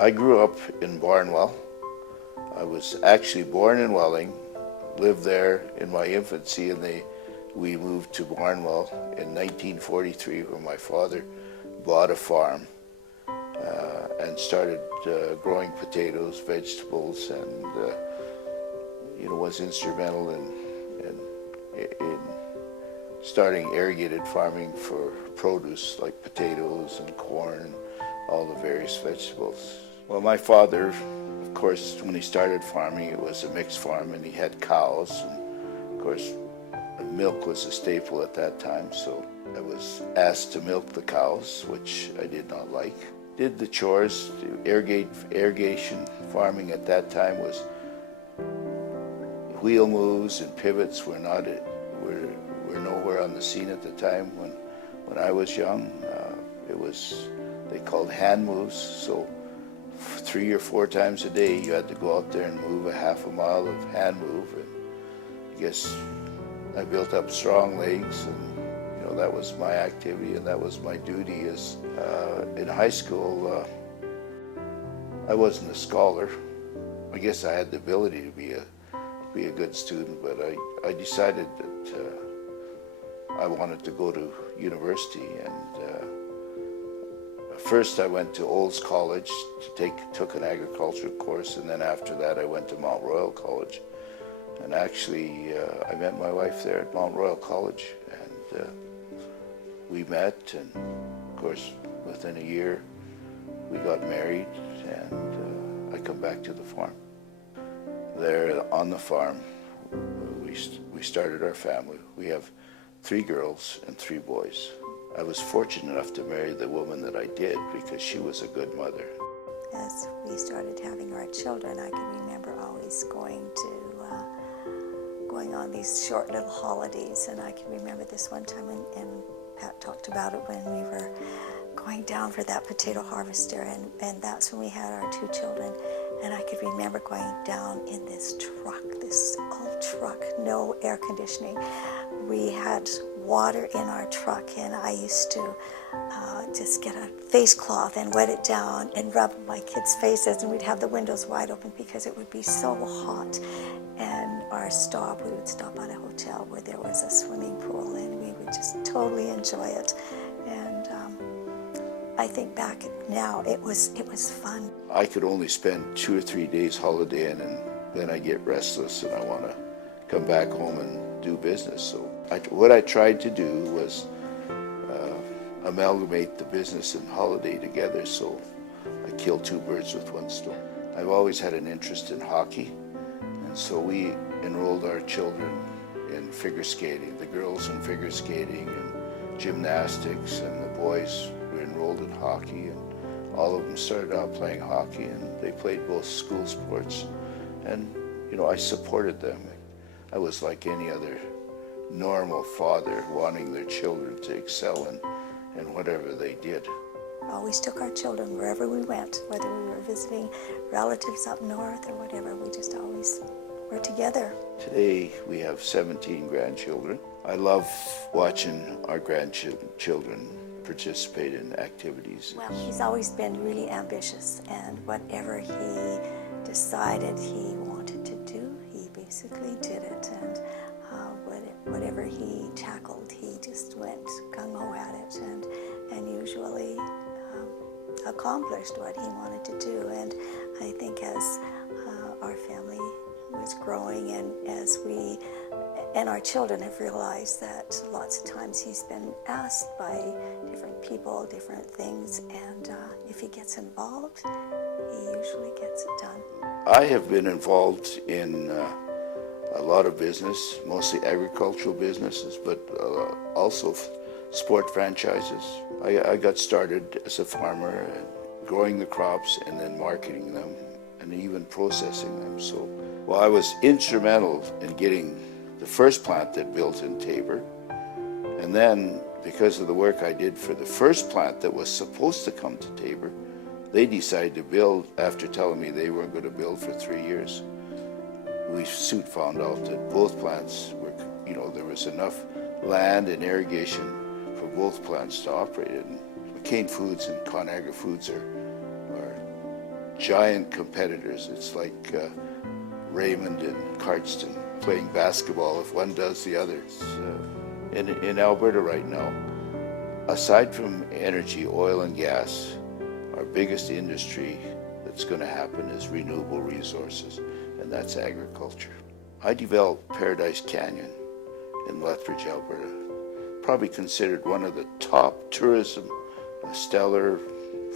I grew up in Barnwell. I was actually born in Welling, lived there in my infancy, and we moved to Barnwell in 1943, where my father bought a farm and started growing potatoes, vegetables, and was instrumental in starting irrigated farming for produce like potatoes and corn and all the various vegetables. Well, my father, of course, when he started farming, it was a mixed farm, and he had cows, and of course milk was a staple at that time, so I was asked to milk the cows, which I did not like. Did the chores. Irrigation farming at that time was wheel moves and pivots were nowhere on the scene at the time. When I was young, they called hand moves, so 3 or 4 times a day you had to go out there and move a half a mile of hand move, and I guess I built up strong legs, and that was my activity and that was my duty. As in high school, I wasn't a scholar. I guess I had the ability to be a good student, but I decided that I wanted to go to university, and first I went to Olds College took an agriculture course, and then after that I went to Mount Royal College. And actually I met my wife there at Mount Royal College, and we met, and of course within a year we got married, and I come back to the farm. There on the farm we started our family. We have 3 girls and 3 boys. I was fortunate enough to marry the woman that I did because she was a good mother. As we started having our children, I can remember always going on these short little holidays, and I can remember this one time, and Pat talked about it when we were going down for that potato harvester, and that's when we had our 2 children, and I could remember going down in this truck, this old truck, no air conditioning. We had water in our truck, and I used to just get a face cloth and wet it down and rub my kids' faces, and we'd have the windows wide open because it would be so hot. And we would stop at a hotel where there was a swimming pool, and we would just totally enjoy it. And I think back now, it was fun. I could only spend 2 or 3 days holidaying, and then I get restless and I want to come back home and do business. So what I tried to do was amalgamate the business and holiday together, so I killed 2 birds with 1 stone. I've always had an interest in hockey, and so we enrolled our children in figure skating, the girls in figure skating and gymnastics, and the boys were enrolled in hockey, and all of them started out playing hockey, and they played both school sports, and I supported them. I was like any other normal father, wanting their children to excel in whatever they did. Always took our children wherever we went, whether we were visiting relatives up north or whatever. We just always were together. Today we have 17 grandchildren. I love watching our grandchildren participate in activities. Well, he's always been really ambitious, and whatever he decided he wanted to do, he basically did it. And whatever he tackled, he just went gung-ho at it, and usually accomplished what he wanted to do. And I think as our family was growing, and as our children have realized that lots of times he's been asked by different people, different things, and if he gets involved, he usually gets it done. I have been involved in a lot of business, mostly agricultural businesses, but also sport franchises. I got started as a farmer, growing the crops and then marketing them and even processing them. So, I was instrumental in getting the first plant that built in Taber, and then because of the work I did for the first plant that was supposed to come to Taber, they decided to build after telling me they weren't going to build for 3 years. We soon found out that both plants were, there was enough land and irrigation for both plants to operate. And McCain Foods and ConAgra Foods are giant competitors. It's like Raymond and Cardston playing basketball. If one does, the others. In Alberta right now, aside from energy, oil and gas, our biggest industry that's going to happen is renewable resources, and that's agriculture. I developed Paradise Canyon in Lethbridge, Alberta, probably considered one of the top tourism, stellar,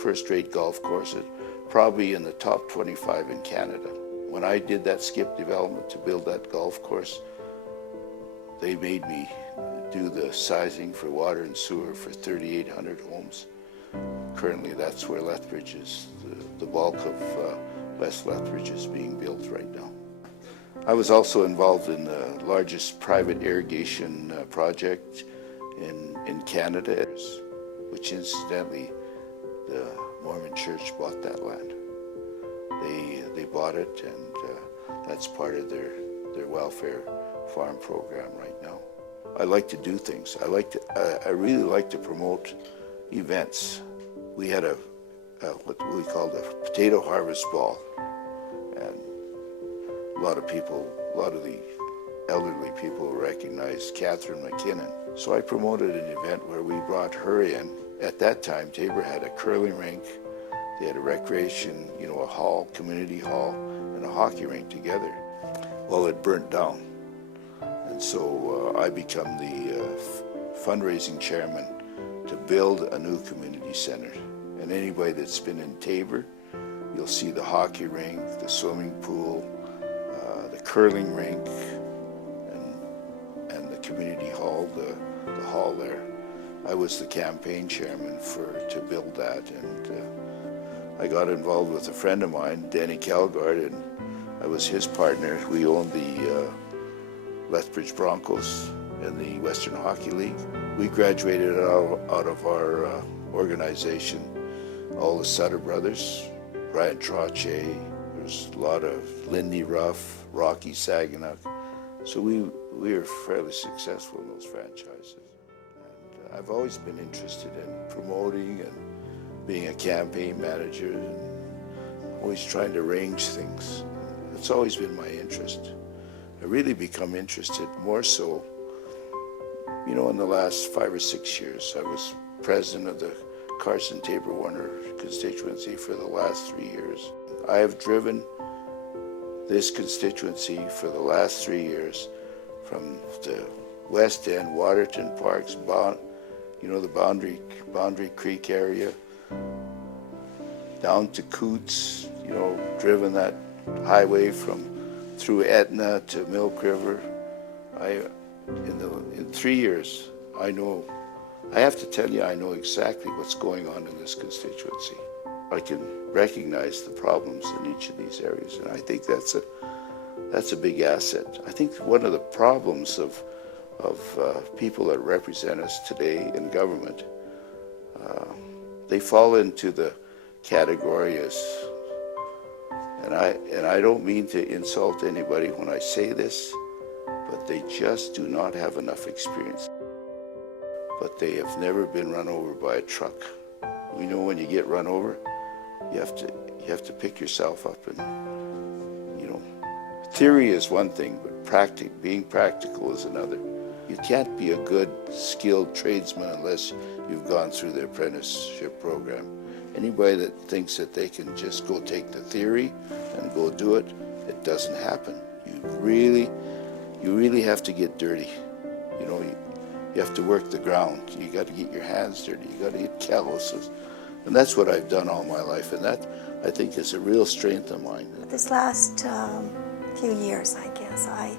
first-rate golf courses, probably in the top 25 in Canada. When I did that skip development to build that golf course, they made me do the sizing for water and sewer for 3,800 homes. Currently, that's where Lethbridge is. The bulk of West Lethbridge is being built right now. I was also involved in the largest private irrigation project in Canada, which incidentally, the Mormon Church bought that land. They bought it, and that's part of their welfare farm program right now. I like to do things. I really like to promote events. We had what we called a potato harvest ball, and a lot of the elderly people recognized Catherine McKinnon. So I promoted an event where we brought her in. At that time, Tabor had a curling rink, they had a recreation, a hall, community hall, and a hockey rink together. Well, it burnt down. And so I become the fundraising chairman to build a new community center. And anybody that's been in Tabor, you'll see the hockey rink, the swimming pool, the curling rink, and the community hall, the hall there. I was the campaign chairman to build that, and I got involved with a friend of mine, Danny Calgard, and I was his partner. We owned the Lethbridge Broncos in the Western Hockey League. We graduated out of our organization, all the Sutter brothers, Brian Trottier, there's a lot of Lindy Ruff, Rocky Saginaw. So we were fairly successful in those franchises. And I've always been interested in promoting and being a campaign manager and always trying to arrange things. It's always been my interest. I really become interested more so, in the last 5 or 6 years. I was president of the Cardston Tabor Warner constituency for the last 3 years. I have driven this constituency for the last 3 years from the West End, Waterton Parks, the Boundary Creek area, down to Coots, driven that highway through Etna to Milk River. In 3 years, I have to tell you, I know exactly what's going on in this constituency. I can recognize the problems in each of these areas, and I think that's a big asset. I think one of the problems of people that represent us today in government, they fall into the category as, and I don't mean to insult anybody when I say this, but they just do not have enough experience. But they have never been run over by a truck. We know when you get run over, you have to pick yourself up, and theory is one thing, but being practical is another. You can't be a good, skilled tradesman unless you've gone through the apprenticeship program. Anybody that thinks that they can just go take the theory and go do it, it doesn't happen. You really have to get dirty. You have to work the ground. You got to get your hands dirty. You got to get calluses. And that's what I've done all my life, and that, I think, is a real strength of mine. This last few years, I guess, I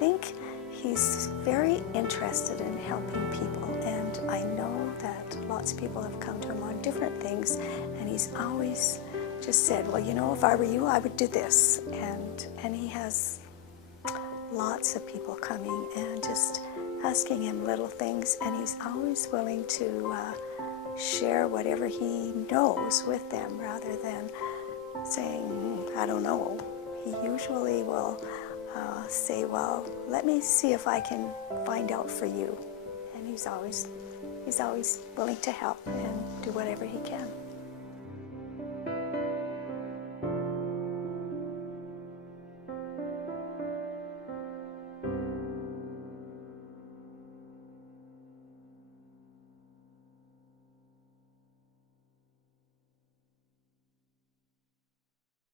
think he's very interested in helping people, and I know that lots of people have come to him on different things, and he's always just said, well, if I were you, I would do this. And he has lots of people coming and just asking him little things, and he's always willing to share whatever he knows with them rather than saying, I don't know. He usually will say, well, let me see if I can find out for you. And he's always willing to help and do whatever he can.